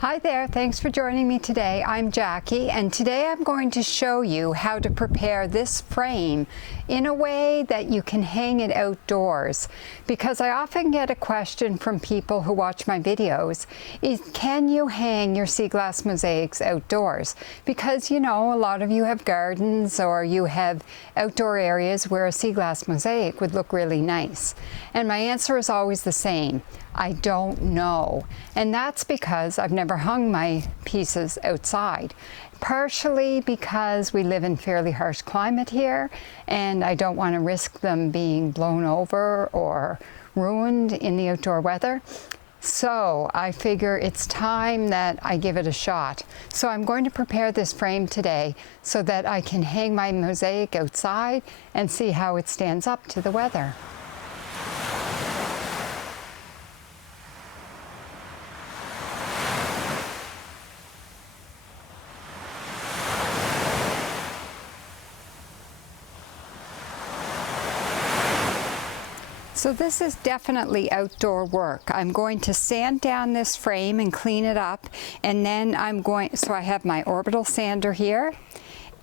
Hi there, thanks for joining me today. I'm Jackie, and today I'm going to show you how to prepare this frame in a way that you can hang it outdoors. Because I often get a question from people who watch my videos, is can you hang your sea glass mosaics outdoors? Because you know, a lot of you have gardens or you have outdoor areas where a sea glass mosaic would look really nice. And my answer is always the same. I don't know. And that's because I've never hung my pieces outside. Partially because we live in fairly harsh climate here and I don't want to risk them being blown over or ruined in the outdoor weather. So I figure it's time that I give it a shot. So I'm going to prepare this frame today so that I can hang my mosaic outside and see how it stands up to the weather. So this is definitely outdoor work. I'm going to sand down this frame and clean it up, and then so I have my orbital sander here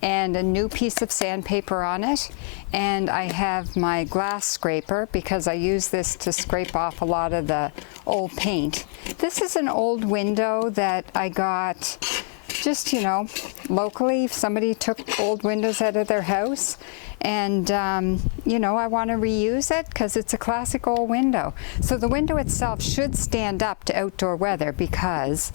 and a new piece of sandpaper on it, and I have my glass scraper because I use this to scrape off a lot of the old paint. This is an old window that I got just, you know, locally. Somebody took old windows out of their house, and you know, I want to reuse it because it's a classic old window. So the window itself should stand up to outdoor weather because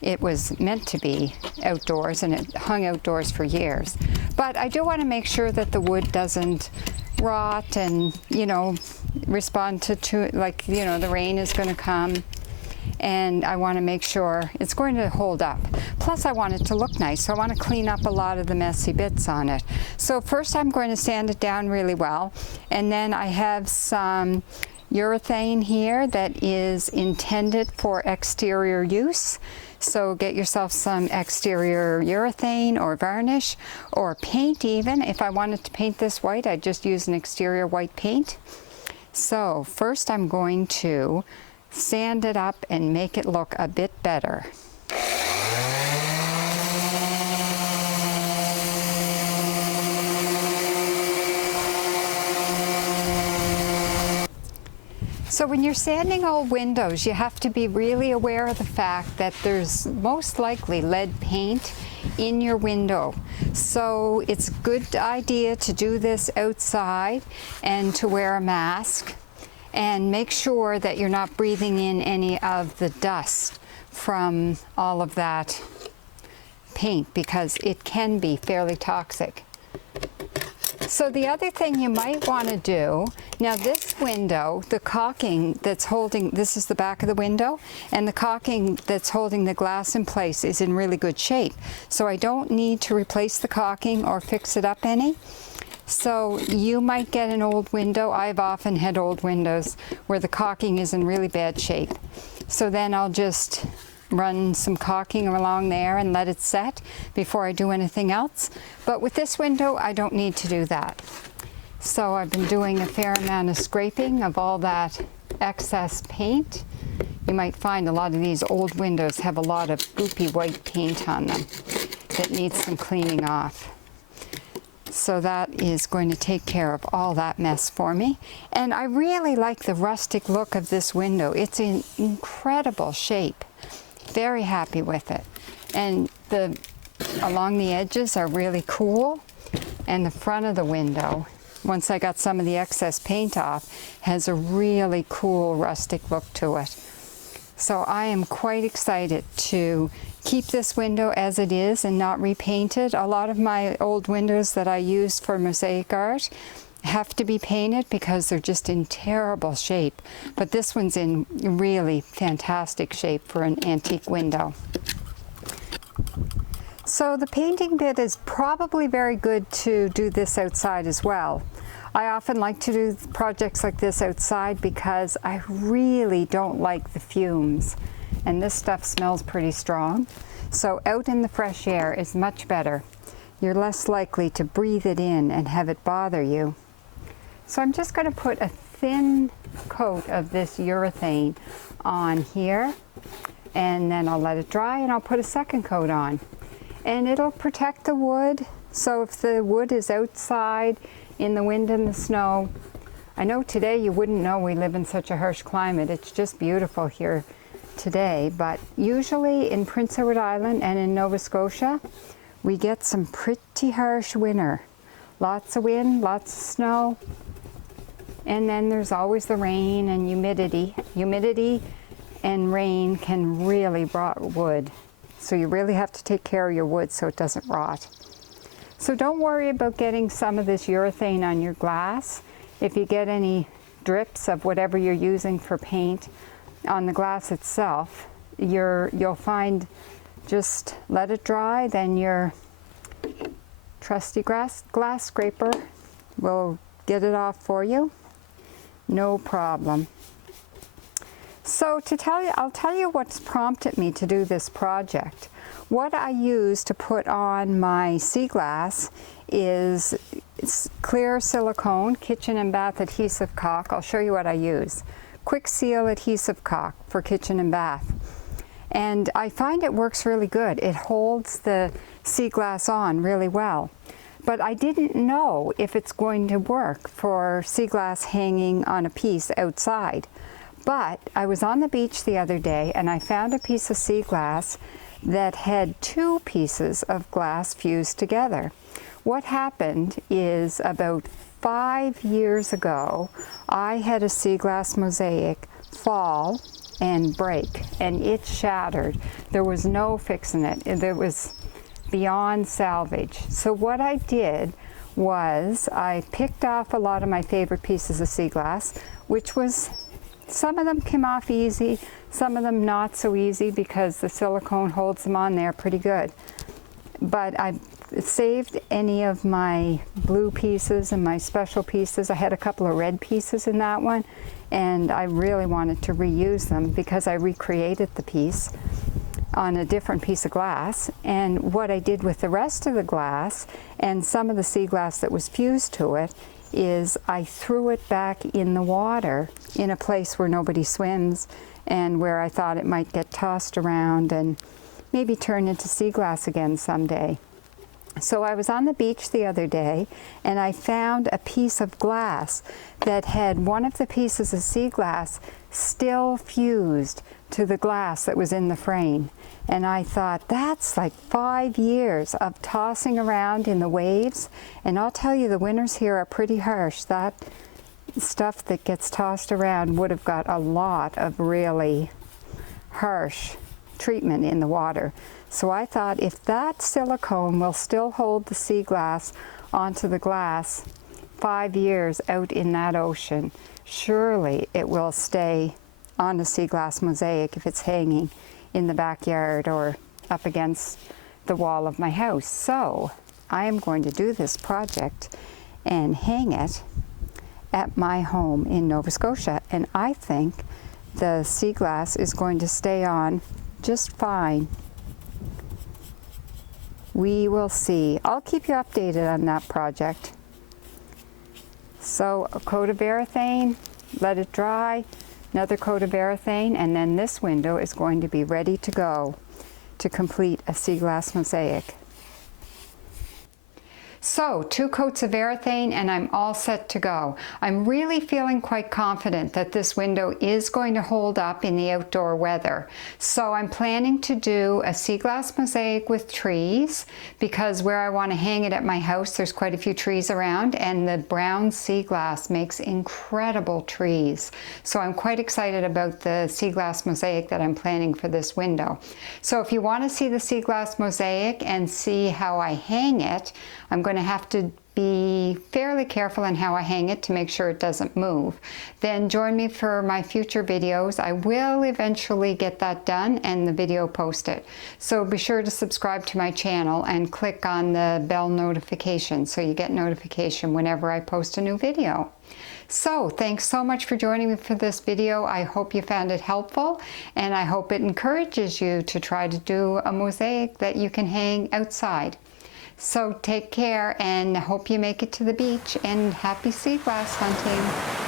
it was meant to be outdoors and it hung outdoors for years. But I do want to make sure that the wood doesn't rot and, you know, respond to like, you know, the rain is going to come. And I want to make sure it's going to hold up. Plus I want it to look nice, so I want to clean up a lot of the messy bits on it. So first I'm going to sand it down really well, and then I have some urethane here that is intended for exterior use. So get yourself some exterior urethane or varnish or paint even. If I wanted to paint this white, I'd just use an exterior white paint. So first I'm going to sand it up and make it look a bit better. So when you're sanding old windows, you have to be really aware of the fact that there's most likely lead paint in your window. So it's a good idea to do this outside and to wear a mask. And make sure that you're not breathing in any of the dust from all of that paint because it can be fairly toxic. So the other thing you might want to do, now this window, the caulking that's holding, this is the back of the window, and the caulking that's holding the glass in place is in really good shape. So I don't need to replace the caulking or fix it up any. So you might get an old window. I've often had old windows where the caulking is in really bad shape. So then I'll just run some caulking along there and let it set before I do anything else. But with this window, I don't need to do that. So I've been doing a fair amount of scraping of all that excess paint. You might find a lot of these old windows have a lot of goopy white paint on them that needs some cleaning off. So that is going to take care of all that mess for me. And I really like the rustic look of this window. It's in incredible shape. Very happy with it. And along the edges are really cool. And the front of the window, once I got some of the excess paint off, has a really cool rustic look to it. So I am quite excited to keep this window as it is and not repaint it. A lot of my old windows that I use for mosaic art have to be painted because they're just in terrible shape. But this one's in really fantastic shape for an antique window. So the painting bit is probably very good to do this outside as well. I often like to do projects like this outside because I really don't like the fumes, and this stuff smells pretty strong. So out in the fresh air is much better. You're less likely to breathe it in and have it bother you. So I'm just going to put a thin coat of this urethane on here and then I'll let it dry and I'll put a second coat on. And it'll protect the wood, so if the wood is outside in the wind and the snow, I know today you wouldn't know we live in such a harsh climate. It's just beautiful here today, but usually in Prince Edward Island and in Nova Scotia, we get some pretty harsh winter. Lots of wind, lots of snow, and then there's always the rain and humidity. Humidity and rain can really rot wood, so you really have to take care of your wood so it doesn't rot. So don't worry about getting some of this urethane on your glass. If you get any drips of whatever you're using for paint on the glass itself, you'll find, just let it dry, then your trusty glass scraper will get it off for you. No problem. So I'll tell you what's prompted me to do this project. What I use to put on my sea glass is clear silicone, kitchen and bath adhesive caulk. I'll show you what I use. Quick seal adhesive caulk for kitchen and bath. And I find it works really good. It holds the sea glass on really well. But I didn't know if it's going to work for sea glass hanging on a piece outside. But I was on the beach the other day and I found a piece of sea glass that had two pieces of glass fused together. What happened is about 5 years ago, I had a Sea Glass Mosaic fall and break, and it shattered. There was no fixing it. It was beyond salvage. So what I did was I picked off a lot of my favorite pieces of sea glass, which was, some of them came off easy, some of them not so easy because the silicone holds them on there pretty good. But I saved any of my blue pieces and my special pieces. I had a couple of red pieces in that one, and I really wanted to reuse them because I recreated the piece on a different piece of glass. And what I did with the rest of the glass and some of the sea glass that was fused to it is I threw it back in the water in a place where nobody swims and where I thought it might get tossed around and maybe turn into sea glass again someday. So I was on the beach the other day and I found a piece of glass that had one of the pieces of sea glass still fused to the glass that was in the frame. And I thought, that's like 5 years of tossing around in the waves. And I'll tell you, the winters here are pretty harsh. That stuff that gets tossed around would have got a lot of really harsh treatment in the water. So I thought, if that silicone will still hold the sea glass onto the glass 5 years out in that ocean, surely it will stay on the Sea Glass Mosaic if it's hanging in the backyard or up against the wall of my house. So I am going to do this project and hang it at my home in Nova Scotia, and I think the sea glass is going to stay on just fine. We will see. I'll keep you updated on that project. So a coat of urethane, let it dry, another coat of urethane, and then this window is going to be ready to go to complete a Sea Glass Mosaic. So 2 coats of urethane and I'm all set to go. I'm really feeling quite confident that this window is going to hold up in the outdoor weather. So I'm planning to do a Sea Glass Mosaic with trees, because where I want to hang it at my house there's quite a few trees around, and the brown sea glass makes incredible trees. So I'm quite excited about the Sea Glass Mosaic that I'm planning for this window. So if you want to see the Sea Glass Mosaic and see how I hang it, I'm going to have to be fairly careful in how I hang it to make sure it doesn't move. Then join me for my future videos. I will eventually get that done and the video posted. So be sure to subscribe to my channel and click on the bell notification so you get notification whenever I post a new video. So thanks so much for joining me for this video. I hope you found it helpful, and I hope it encourages you to try to do a mosaic that you can hang outside. So take care and hope you make it to the beach, and happy sea glass hunting.